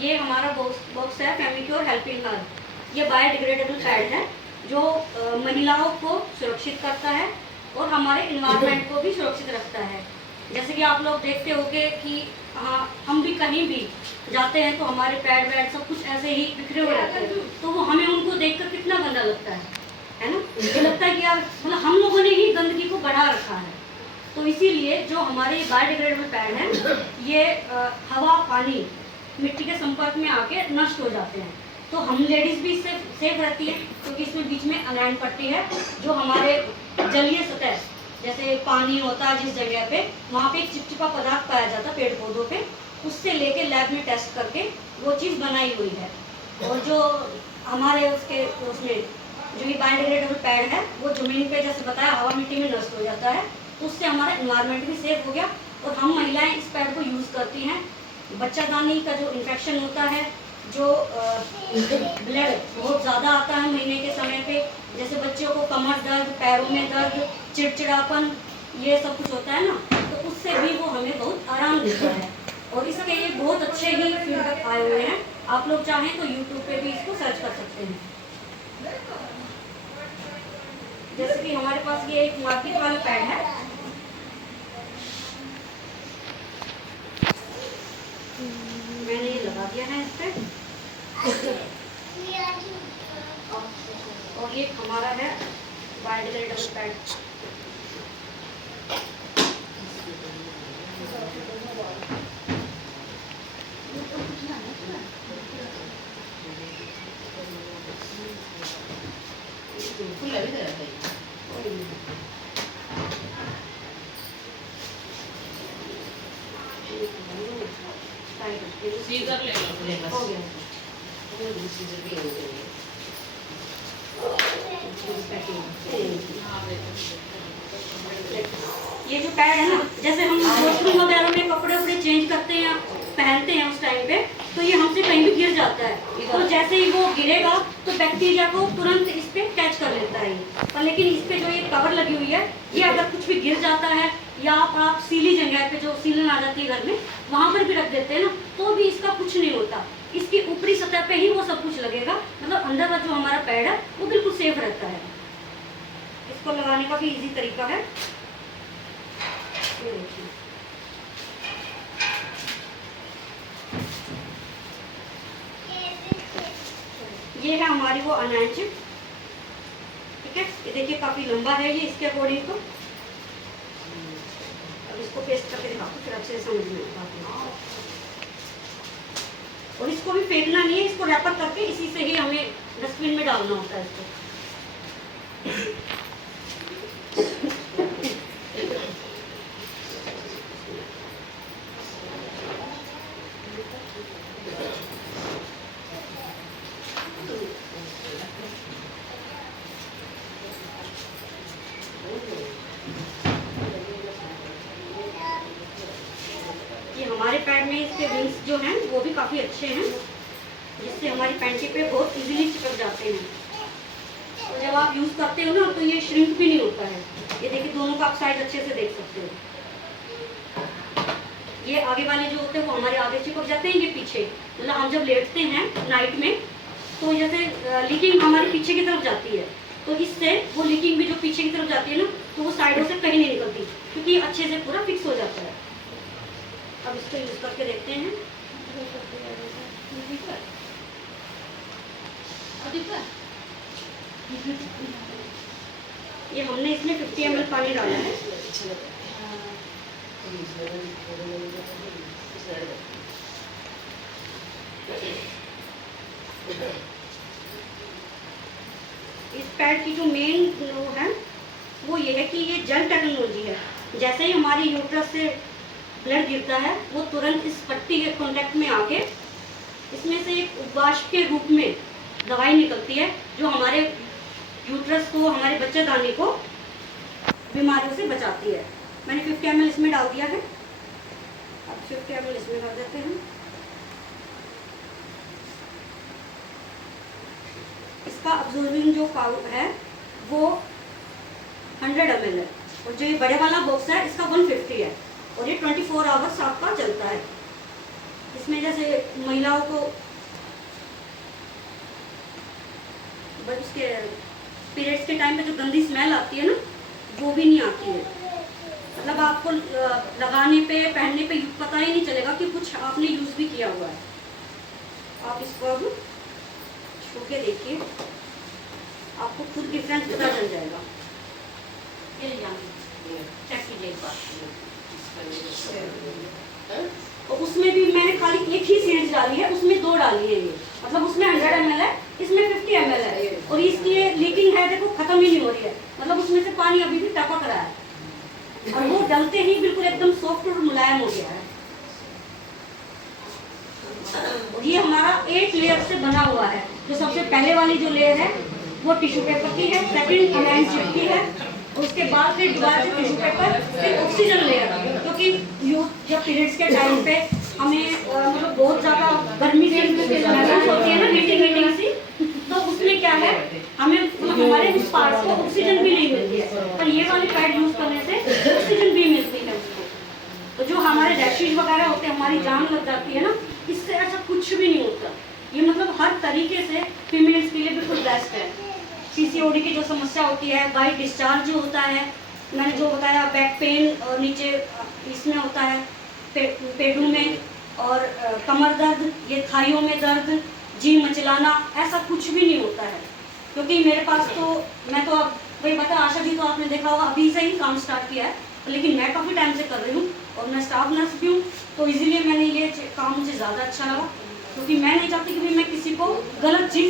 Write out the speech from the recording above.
ये हमारा बॉक्स है फेमिक्योर हेल्पिंग हैंड। ये बायोडिग्रेडेबल पैड है जो महिलाओं को सुरक्षित करता है और हमारे इन्वायरमेंट को भी सुरक्षित रखता है। जैसे कि आप लोग देखते होंगे कि हाँ, हम भी कहीं भी जाते हैं तो हमारे पैड वैड सब कुछ ऐसे ही बिखरे हुए रहते हैं, तो वो हमें उनको देखकर कितना गंदा लगता है ना। ये लगता है कि यार मतलब हम लोगों ने ही गंदगी को बढ़ा रखा है। तो इसीलिए जो हमारे बायोडिग्रेडेबल पैड हैं ये हवा, पानी, मिट्टी के संपर्क में आके नष्ट हो जाते हैं। तो हम लेडीज़ भी इससे सेफ रहती है क्योंकि इसमें बीच में अनायन पट्टी है जो हमारे जलीय सतह, जैसे पानी होता है जिस जगह पे, वहाँ पे एक चिपचिपा पदार्थ पाया जाता है पेड़ पौधों पे, उससे लेके लैब में टेस्ट करके वो चीज़ बनाई हुई है। और जो हमारे उसमें जो ये बायोडिग्रेडेबल पैड है वो ज़मीन पे जैसे बताया हवा मिट्टी में नष्ट हो जाता है, तो उससे हमारा इन्वायरमेंट भी सेफ हो गया। और हम महिलाएं इस पैड को यूज़ करती हैं। बच्चादानी का जो इन्फेक्शन होता है, जो ब्लड बहुत ज़्यादा आता है महीने के समय पे, जैसे बच्चों को कमर दर्द, पैरों में दर्द, चिड़चिड़ापन, ये सब कुछ होता है ना, तो उससे भी वो हमें बहुत आराम देता है। और इसके ये बहुत अच्छे ही फीडबैक आए हुए हैं। आप लोग चाहें तो यूट्यूब पे भी इसको सर्च कर सकते हैं। जैसे कि हमारे पास ये एक मार्केट वाला पैड है, मैंने ये लगा दिया है इस पे। और ये हमारा है बायोडिग्रेडेबल पैड। सीजर ले लो, हो गया। ये जो पैड है ना, जैसे हम वॉशरूम वगैरह में कपड़े वपड़े चेंज करते हैं, पहनते हैं उस टाइम पे, तो ये हमसे कहीं भी गिर जाता है, तो जैसे ही वो गिरेगा तो बैक्टीरिया को तुरंत इस पे कैच कर लेता है। पर लेकिन इस पे जो ये कवर लगी हुई है, ये अगर कुछ भी गिर जाता है या आप सीली जगह पे जो सीलन आ जाती है घर में, वहाँ पर भी रख देते हैं ना, तो भी इसका कुछ नहीं होता। इसकी ऊपरी सतह पे ही वो सब कुछ लगेगा, मतलब अंदर का जो हमारा पैड है वो बिल्कुल सेफ रहता है। इसको लगाने का भी इजी तरीका है। ये देखिए, ये है हमारी वो अनायन चिप। ठीक है, ये देखिए काफी लंबा है ये इसके अकॉर्डिंग। तो अब इसको पेस्ट करके दिखाओ फिर अच्छे से समझ में आता है। और इसको भी फेंकना नहीं है, इसको रैपर करके इसी से ही हमें डस्टबिन में डालना होता है इसको। हमारे पैड में इसके विंग्स जो हैं वो भी काफ़ी अच्छे हैं, जिससे हमारी पैंटी पे बहुत इजीली चिपक जाते हैं। तो जब आप यूज़ करते हो ना तो ये श्रिंक भी नहीं होता है। ये देखिए दोनों का आप साइज अच्छे से देख सकते हो। ये आगे वाले जो होते हैं वो हमारे आगे चिपक जाते हैं, ये पीछे, मतलब हम जब लेटते हैं नाइट में तो जैसे लीकिंग हमारे पीछे की तरफ जाती है, तो इससे वो लीकिंग भी जो पीछे की तरफ जाती है ना, तो वो साइडों से कहीं नहीं निकलती क्योंकि ये अच्छे से पूरा फिक्स हो जाता है। अब इसको यूज करके देखते हैं। ये हमने इसमें 50 ml पानी डाला है। इस पैड की जो मेन वो है वो ये है कि ये जेल टेक्नोलॉजी है। जैसे ही हमारी यूट्रस से ब्लड गिरता है वो तुरंत इस पट्टी के कांटेक्ट में आके इसमें से एक वाष्प के रूप में दवाई निकलती है जो हमारे यूट्रस को, हमारे बच्चेदानी को बीमारियों से बचाती है। मैंने 50 ml इसमें डाल दिया है। अब 50 ml इसमें डाल देते हैं। इसका अब्जॉर्बिंग जो पावर है वो 100 ml है और जो ये बड़े वाला बॉक्स है इसका 150 है और ये 24 आवर्स आपका चलता है। इसमें जैसे महिलाओं को उसके पीरियड्स के टाइम पे जो गंदी स्मेल आती है ना, वो भी नहीं आती है। मतलब आपको लगाने पे, पहनने पे पता ही नहीं चलेगा कि कुछ आपने यूज़ भी किया हुआ है। आप इसको अब छू के देखिए, आपको खुद डिफरेंस पता चल जाएगा। चेक कीजिए एक बार। और उसमें भी मैंने खाली एक ही सीरीज डाली है, उसमें 2 डाली है ये, मतलब उसमें 100 ml है, इसमें 50 ml है। और इसकी ये लीकिंग है, देखो खत्म ही नहीं हो रही है, मतलब उसमें से पानी अभी भी टपक रहा है और वो डलते ही बिल्कुल एकदम सॉफ्ट और मुलायम हो गया है। और ये हमारा 8 लेयर से बना हुआ है। जो सबसे पहले वाली जो लेयर है वो टिश्यू पेपर की है, सेकंड अलाइन चिप की है, उसके बाद फिर दोबारा से टिश्यू पेपर, फिर ऑक्सीजन लेयर। क्योंकि जब पीरियड्स के टाइम पे हमें मतलब बहुत ज़्यादा गर्मी से महसूस होती है ना, हीटिंग सी, तो उसमें क्या है, हमें मतलब हमारे उस पार्ट्स को ऑक्सीजन भी नहीं मिलती है, पर ये वाली पैड यूज़ करने से ऑक्सीजन भी मिलती है उसको। तो जो हमारे रैशेज वगैरह होते हैं, हमारी जान लग जाती है ना, इससे ऐसा कुछ भी नहीं होता। ये मतलब हर तरीके से फीमेल्स के लिए बिल्कुल बेस्ट है। पीसीओडी की जो समस्या होती है, वाइट डिस्चार्ज जो होता है, मैंने जो बताया, बैक पेन और नीचे इसमें होता है पेटों में, और कमर दर्द, ये थाइयों में दर्द, जी मचलाना, ऐसा कुछ भी नहीं होता है। क्योंकि मेरे पास तो, मैं तो अब वही बता, आशा जी तो आपने देखा होगा अभी से ही काम स्टार्ट किया है, लेकिन मैं काफ़ी टाइम से कर रही हूँ और मैं स्टाफ नर्स भी हूँ, तो इसीलिए मैंने ये काम मुझे ज़्यादा अच्छा लगा, क्योंकि मैं नहीं चाहती कि मैं किसी को गलत चीज़